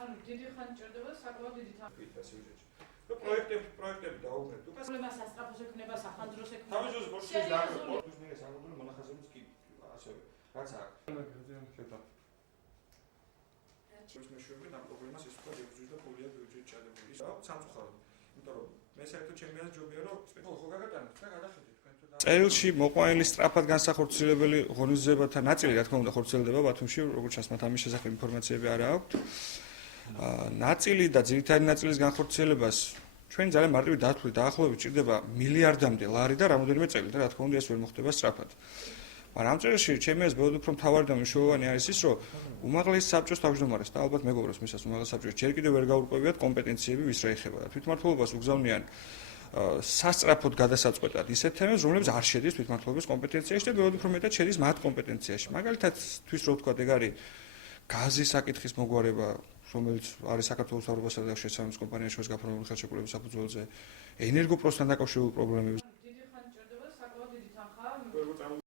ანუ დიდი ხანი ჭირდება საკმაოდ დიდი თანხმობა. პროექტები დაუბრუნდეთ. პრობლემა სასწრაფოს ექნება, სახანძროს ექნება. თავისუფლად ბორცვის დაგროვება. ბიზნესის აგრეთვე მონახაზებიც კი ასევე. რაც აქვს. ეს მეშვეობით ამ პრობლემას ის უკვე ბიუჯეტი და ფულია ბიუჯეტი ჩადებული. სამწუხაროდ. იმიტომ რომ მე საერთოდ ჩემი აზრით ჯობია რომ სპეციალურ ხო გაგატანოთ და გადახედეთ თქვენ თუ წერილში მოყვანილი სწრაფად განსახორციელებელი ღონისძიებათა ნაწილი რა თქმა უნდა ხორციელდება ბათუმში, როგორც ჩანს, ამის შესახებ ინფორმაციები არ აქვს. ნაწილი და ძირითადი ნაწილის განხორციელებას ჩვენ ძალიან მარტივი დათვლით დაახლოებით ჭირდება მილიარდამდე ლარი და რამოდენიმე წელი და რა თქმა უნდა ეს ვერ მოხდება სწრაფად. მაგრამ ამ წერილში ჩემი აზრით ბევრად უფრო მთავარი და მნიშვნელოვანი არის ის, რომ უმაღლესი საბჭოს თავმჯდომარეს და ალბათ მეგობრებს მისას უმაღლეს საბჭოს ჯერ კიდევ ვერ გაურკვევიათ კომპეტენციები ვის რა ეხება და თვითმმართველობას უგზავნიან სასწრაფოდ გადასაწყვეტად ისეთ თემებს, რომლებიც არ შედის თვითმმართველობის კომპეტენციაში და ბევრად უფრო მეტად შედის მათ კომპეტენციაში. მაგალითად, თვის რო ვთქვათ, ეგ არის გაზის საკითხის მოგვარება, რომელიც არის საქართველოს მთავრობასა და შეცდომის კომპანიაში შორის გაფორმებული ხელშეკრულების საფუძველზე, ენერგოპროსთან დაკავშირებული პრობლემები.